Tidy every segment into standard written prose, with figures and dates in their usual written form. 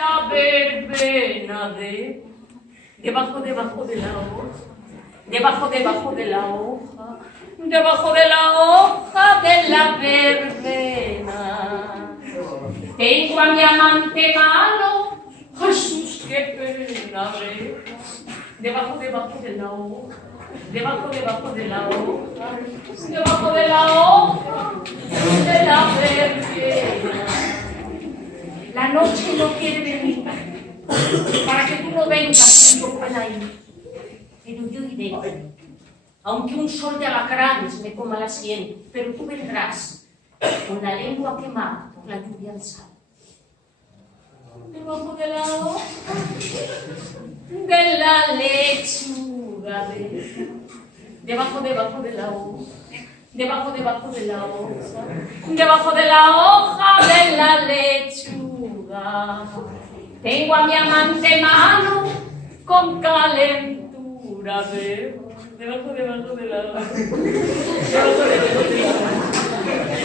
la verbena debajo de la hoja, debajo de la hoja, debajo de la hoja de la verbena. Tengo a mi amante malo, Jesús, qué pena ver, debajo de la hoja, debajo de la hoja, debajo de la hoja de la verbena. La noche no quiere venir para que tú no vengas y yo pueda ir, pero yo iré, aunque un sol de alacranes me coma la sien, pero tú vendrás con la lengua quemada por la lluvia del sal. Debajo de la hoja de la lechuga, debajo de la hoja, debajo de la hoja, debajo de la hoja de la lechuga. Tengo a mi amante mano con calentura, debajo de la hoja,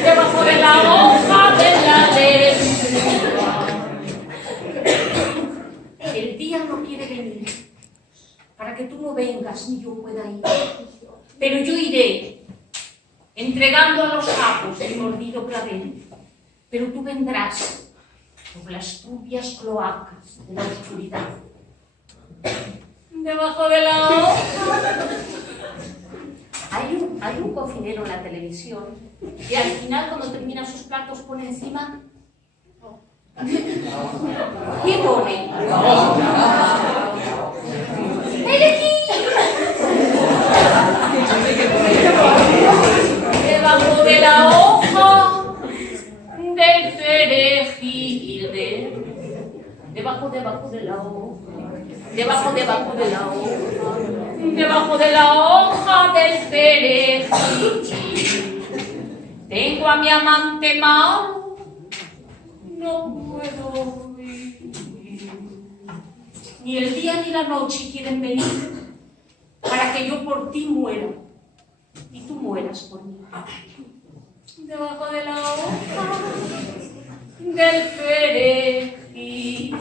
debajo de la hoja de la lechuga. El día no quiere venir para que tú no vengas ni yo pueda ir, pero yo iré entregando a los sapos el mordido clavel, pero tú vendrás por las turbias cloacas de la oscuridad. Debajo de la hoja. Hay un cocinero en la televisión que al final, cuando termina sus platos, pone encima... ¿Qué pone? Debajo de la hoja del perejil, debajo de la hoja, debajo de la hoja, debajo de la hoja del perejil. Tengo a mi amante malo, no puedo vivir. Ni el día ni la noche quieren venir para que yo por ti muera y tú mueras por mí. Debajo de la hoja del perejil.